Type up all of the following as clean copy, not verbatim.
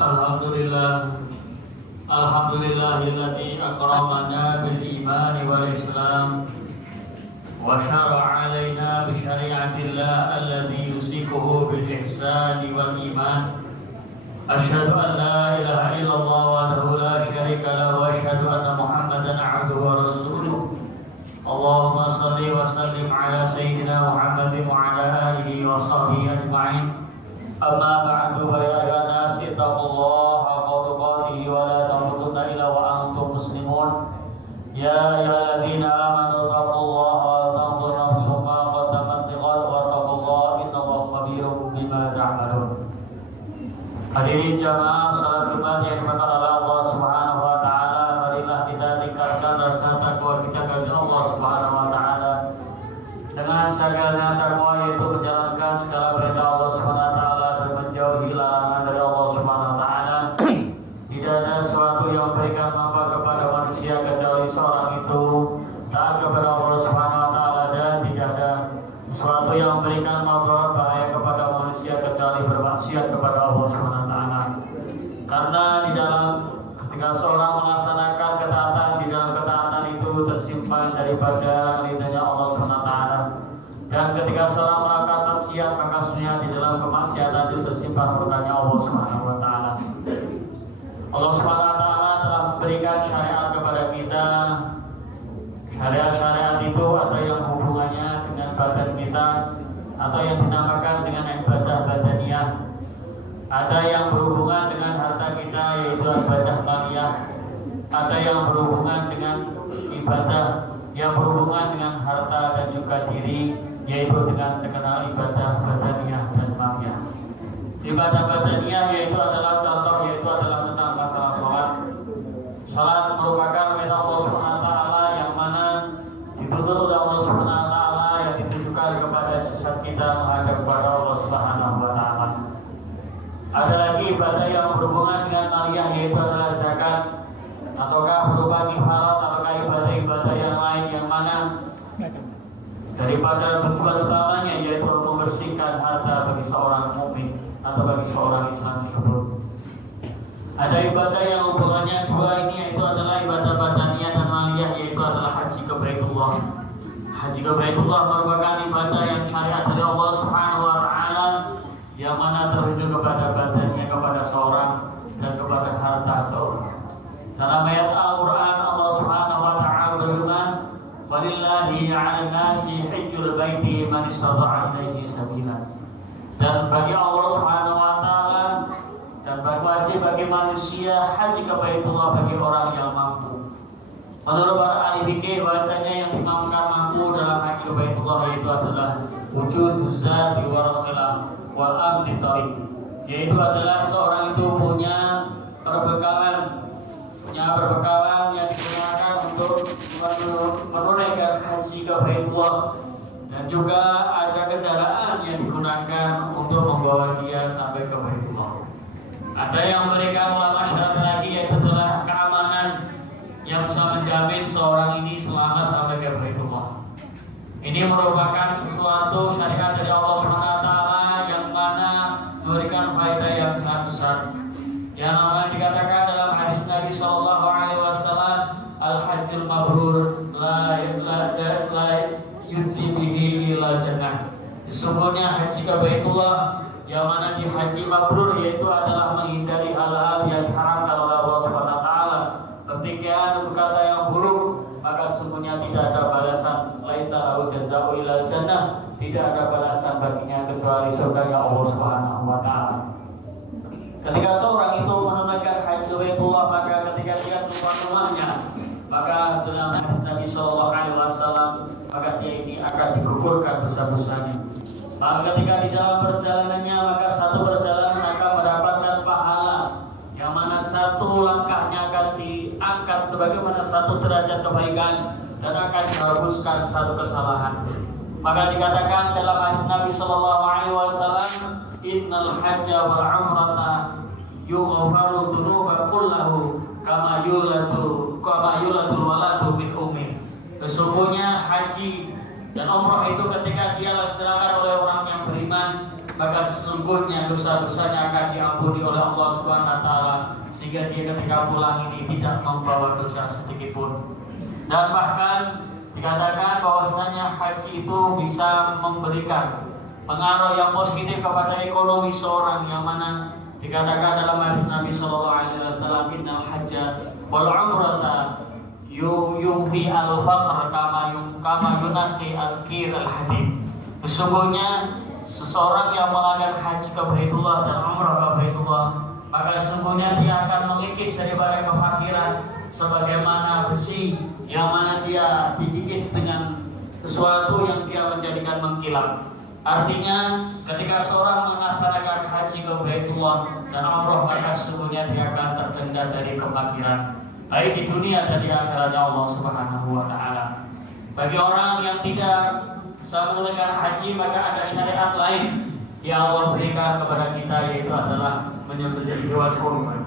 Alhamdulillah, alhamdulillahilladzi akramana bil iman wal islam wa syara'a alaina bi syari'atillah alladzi yusifuhu bil ihsan wal iman. Asyhadu an la ilaha illallah wahdahu la syarika lahu wa asyhadu anna Muhammadan 'abduhu wa rasuluh. Allahumma shalli wa sallim ala sayyidina Muhammadin wa ala alihi wa sahbihi ajma'in. Amma ba'du, ya ayyuhan nas ittaqullaha haqqa tuqatih wa la tamutunna illa wa antum muslimun. Ya ayyuhalladzina amanu taqullaha wa tanzur nafsum ma qaddamat lighad wa taqullaha innallaha khabirum bima ta'malun. Hadirin jamaah salat Jumat yang dimuliakan oleh Allah Subhanahu wa taala, marilah kita tingkatkan rasa takwa kita kepada Allah Subhanahu wa taala dengan segala takwa, yaitu menjalankan segala perintah Allah Subhanahu wa taala dan menjauhi larangan dari Allah Subhanahu wa taala. Tidak ada sesuatu yang memberikan manfaat kepada manusia kecuali seorang itu taat kepada Allah Subhanahu wa taala, dan tidak ada sesuatu yang memberikan madarat bahaya kepada manusia kecuali bermaksiat kepada Allah Subhanahu wa taala. Karena di dalam ketika seorang melaksanakan ketaatan, di dalam ketaatan itu tersimpan daripada ridhanya Allah Subhanahu wa taala. Dan ketika seorang melakukan maksiat, maka sesungguhnya di dalam kemaksiatan itu tersimpan murkanya Allah Subhanahu wa taala. Allah Subhanahu wa taala telah memberikan syariat kepada kita. Syariat-syariat itu ada yang hubungannya dengan badan kita, atau yang dinamakan dengan ibadah badaniyah. Ada yang berhubungan dengan harta kita, yaitu ibadah maliyah. Ada yang berhubungan dengan ibadah yang berhubungan dengan harta dan juga diri, yaitu dengan terkenal ibadah badaniyah dan maliyah. Ibadah badaniyah yaitu adalah contoh, yaitu adalah tentang masalah sholat. Sholat merupakan perintah Allah Subhanahu wa taala yang mana dituntut oleh Allah Subhanahu wa taala, yang ditujukan kepada jasad kita menghadap kepada Allah Subhanahu wa taala. Ada lagi ibadah yang berhubungan dengan maliyah, yaitu adalah zakat, ataukah berupa kifarat, ataukah ibadah-ibadah yang lain yang mana daripada tujuan utamanya yaitu membersihkan harta bagi seorang mukmin atau bagi seorang Islam tersebut. Ada ibadah yang hubungannya dua ini, yaitu adalah ibadah badaniyah dan maliyah, yaitu adalah haji ke Baitullah. Haji ke Baitullah merupakan ibadah yang syariat dari Allah Subhanahu wa taala, yang mana tertuju kepada badannya, kepada seorang, dan kepada harta seorang. Dalam ayat Al-Quran Allah Subhanahu wa taala berfirman, "Walillahi 'alan nasi hajjul baiti man istata'a ilaihi sabila." Dan bagi Allah Subhanahu wa taala dan wajib bagi manusia haji ke Baitullah bagi orang yang mampu. Menurut para ahli fikih, bahasanya yang dinamakan mampu dalam haji ke Baitullah yaitu adalah wujud zati wal khilaf wal amni tariq, yaitu adalah seorang itu punya perbekalan yang digunakan untuk menunaikan haji ke Baitullah, dan juga ada kendaraan yang digunakan untuk membawa dia sampai ke Baitullah. Ada yang memberikan ulama syarat lagi, yaitu adalah keamanan yang bisa menjamin seorang ini selamat sampai ke Baitullah. Ini merupakan sesuatu syariat dari Allah Subhanahu wa taala yang mana memberikan faedah yang sangat besar. Yang namanya dikatakan dalam hadis Nabi sallallahu alaihi wasallam, al-hajjul mabrur la yujzi bihi ila jannah. Sesungguhnya haji ke Baitullah yang mana di haji mabrur, yaitu adalah menghindari hal-hal yang diharamkan oleh Allah Subhanahu wa taala, pertikaian, berkata yang buruk, maka sesungguhnya tidak ada balasan, laisa lahu jazaa'u illa jannah, tidak ada balasan baginya kecuali surga Allah Subhanahu wa taala. Ketika seorang itu menunaikan haji ke Baitullah, maka ketika dia keluar rumahnya, maka dalam hadis Nabi sallallahu alaihi wasallam, maka dia ini akan digugurkan dosa-dosanya. Maka ketika di dalam perjalanannya, maka satu perjalanan akan mendapatkan pahala, yang mana satu langkahnya akan diangkat sebagaimana satu derajat kebaikan, dan akan dihapuskan satu kesalahan. Maka dikatakan dalam hadis Nabi sallallahu alaihi wasallam, innal hajja wal umrata yughfaru dzunuba kullahu kama yulatul waladu min ummi. Sesungguhnya haji dan umrah itu ketika dia dilaksanakan oleh orang yang beriman, maka sesungguhnya dosa-dosanya akan diampuni oleh Allah Subhanahu wa taala, sehingga dia ketika pulang ini tidak membawa dosa sedikit pun. Dan bahkan dikatakan bahwasanya haji itu bisa memberikan pengaruh yang positif kepada ekonomi seorang, yang mana dikatakan dalam hadis Nabi Shallallahu Alaihi Wasallam, innal hajja wal umrata yumfi al faqr kama yunqi al kir al hadid. Sesungguhnya seseorang yang melakukan haji ke Baitullah dan umrah ke Baitullah, maka sesungguhnya dia akan mengikis daripada kefakiran sebagaimana besi yang mana dia dikikis dengan sesuatu yang dia menjadikan mengkilap. Artinya ketika seorang melaksanakan haji ke Baitullah dan umrah, maka sesungguhnya dia akan terhindar dari kefakiran baik di dunia dan di akhiratnya Allah Subhanahu wa taala. Bagi orang yang tidak bisa menunaikan haji, maka ada syariat lain yang Allah berikan kepada kita, yaitu adalah menyembelih hewan kurban,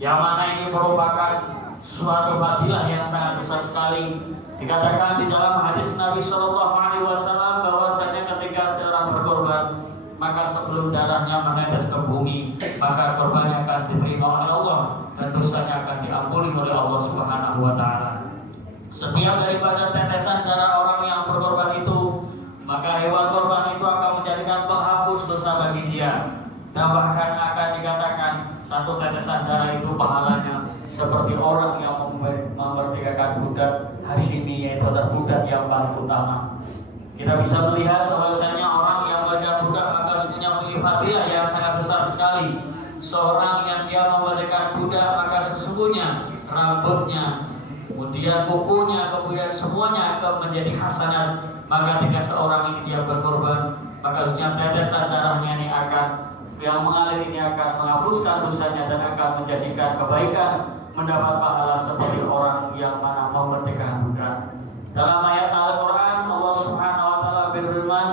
yang mana ini merupakan suatu fadilah yang sangat besar sekali. Dikatakan di dalam hadis Nabi Shallallahu Alaihi Wasallam bahwasanya ketika seorang berkorban, maka sebelum darahnya menetes ke bumi, maka korbannya akan diterima oleh Allah dan dosanya akan diampuni oleh Allah Subhanahu wa taala. Setiap daripada tetesan darah orang yang berkorban itu, maka hewan korban itu akan menjadikan penghapus dosa bagi dia. Dan bahkan akan dikatakan satu tetesan darah itu pahalanya seperti orang yang memerdekakan budak Hashimi, yaitu adalah budak yang paling utama. Kita bisa melihat bahwasanya orang yang memerdekakan budak maka sesungguhnya memiliki fadilah yang sangat besar sekali. Seorang yang dia memerdekakan budak, maka sesungguhnya rambutnya, kemudian kukunya, kemudian semuanya akan menjadi hasanat. Maka ketika seorang ini dia berkorban, maka sesungguhnya tetesan darahnya ini akan yang mengalir ini akan menghapuskan dosanya dan akan menjadikan kebaikan, mendapat pahala seperti orang yang mana memerdekakan budak. Dalam ayat Al-Quran Allah Subhanahu wa taala berfirman,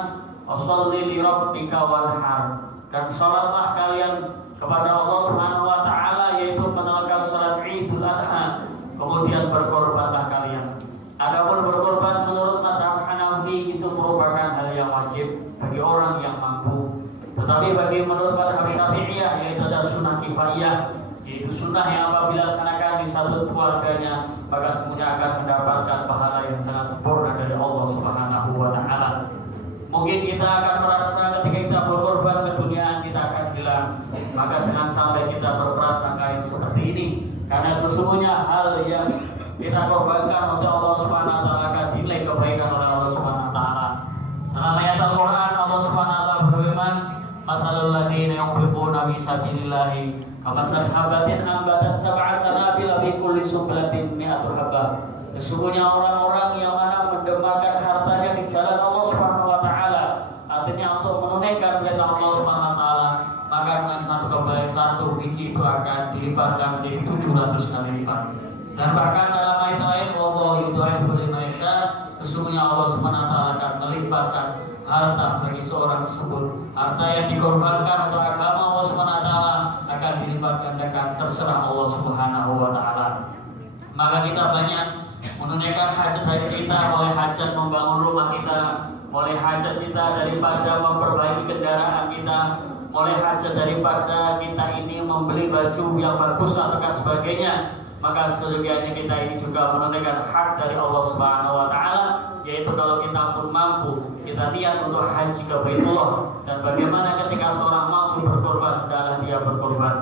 "Washolli li rabbika wanhar." Dan salatlah kalian kepada Allah Subhanahu wa taala, yaitu menunaikan salat Idul Adha, kemudian berkorbanlah kalian. Adapun berkorban menurut mazhab Hanafi itu merupakan hal yang wajib bagi orang yang mampu. Tetapi bagi menurut mazhab Syafi'iyah, yaitu ada sunnah kifayah, yaitu sunnah yang apabila dilaksanakan di satu keluarganya, maka semuanya akan mendapatkan pahala yang sangat sempurna dari Allah Subhanahu wa taala. Mungkin kita akan merasa ketika kita berkorban ke dunia kita akan hilang, maka jangan sampai kita berprasangka yang seperti ini, karena sesungguhnya hal yang kita korbankan untuk Allah Subhanahu wa taala akan dinilai kebaikan oleh Allah Subhanahu wa taala. Dalam ayat Al-Qur'an Allah Subhanahu wa taala berfirman, "Matsalul ladzina yunfiquna fi sabilillah kamatsali habatin ambatat sab'a sanabila fi kulli sunbulatin mi'atu habbah." Sesungguhnya orang-orang yang mana mendemarkan hartanya di jalan Allah Subhanahu wa taala, artinya untuk menunaikan perintah Allah Subhanahu wa taala, maka dengan satu biji itu akan dilipatkan menjadi 700 kali lipat. Dan bahkan dalam ayat lain, wallahu yudha'ifu liman yasha, sesungguhnya Allah Subhanahu wa taala akan melipatkan harta bagi seorang tersebut. Harta yang dikorbankan untuk agama Allah Subhanahu wa taala akan dilipatkan dengan terserah Allah Subhanahu wa taala. Maka kita banyak menunaikan hajat dari kita, mulai hajat membangun rumah kita, mulai hajat kita daripada memperbaiki kendaraan kita, mulai hajat daripada kita ini membeli baju yang bagus atau sebagainya. Maka sesungguhnya kita ini juga menunaikan hak dari Allah Subhanahu wa taala, yaitu kalau kita pun mampu, kita niat untuk haji ke Baitullah. Dan bagaimana ketika seorang mampu berkorban, adalah dia berkorban.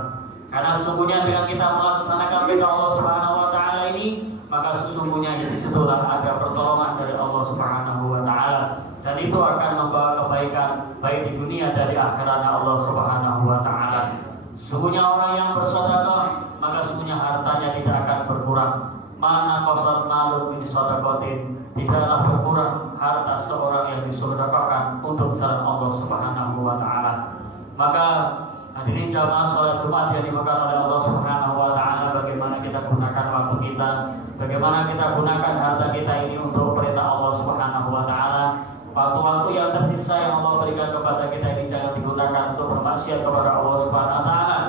Karena sesungguhnya dengan kita melaksanakan perintah Allah Subhanahu wa taala ini, maka sesungguhnya di situlah ada pertolongan dari Allah Subhanahu wa taala, dan itu akan membawa kebaikan baik di dunia dari akhiratnya Allah Subhanahu wa taala. Sesungguhnya orang yang bersedekah, maka sesungguhnya hartanya tidak akan berkurang. Mana qasad malun min shadaqatin, tidaklah berkurang harta seorang yang disedekahkan untuk jalan Allah Subhanahu wa taala. Maka hadirin jamaah salat Jumat yang dimakan oleh Allah Subhanahu wa taala, bagaimana kita gunakan waktu kita, bagaimana kita gunakan harta kita ini untuk perintah Allah Subhanahu wa taala. Waktu-waktu yang tersisa yang Allah berikan kepada kita ini jangan digunakan untuk bermaksiat kepada Allah Subhanahu wa taala.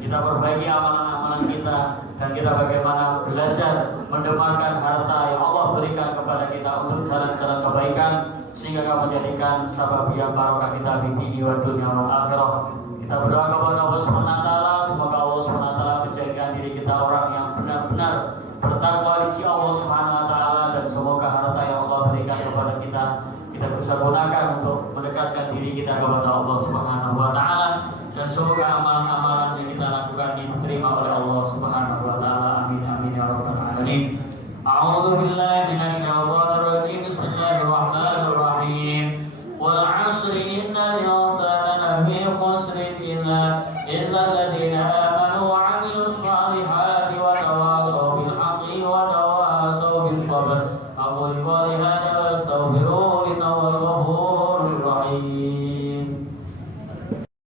Kita perbaiki amalan-amalan kita, dan kita bagaimana belajar mendemarkan harta yang Allah berikan kepada kita untuk jalan-jalan kebaikan, sehingga kau menjadikan sababiyah barokah kita di dini wa dunia wal akhirah. Kita berdoa kepada Allah Subhanahu wa taala, semoga Allah Subhanahu wa taala menjadikan diri kita orang yang benar-benar bertakwa di sisi Allah Subhanahu wa taala, dan semoga harta yang Allah berikan kepada kita bisa gunakan untuk mendekatkan diri kita kepada Allah Subhanahu wa taala, dan semoga amal